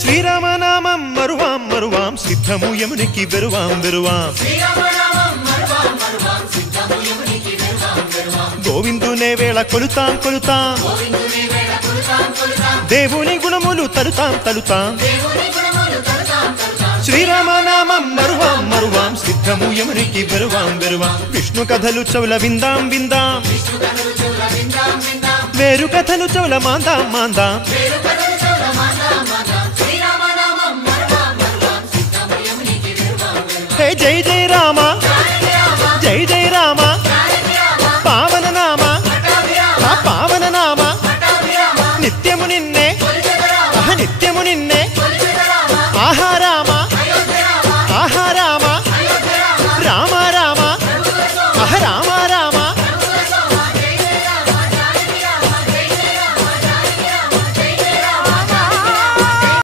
శ్రీరామనామం మరువాం మరువాం సిద్ధము యమునికి వెరువాం వెరువాం గోవిందునే వేళ కొలుతాం కొలుతాం దేవుని గుణములు తలుతాం తలుతాం శ్రీరామనామం మరువాం మరువాం సిద్ధము యమునికి వెరువాం వెరువాం విష్ణు కథలు చెవుల విందాం విందాం వేరు కథలు చెవుల మాందాం మాందాం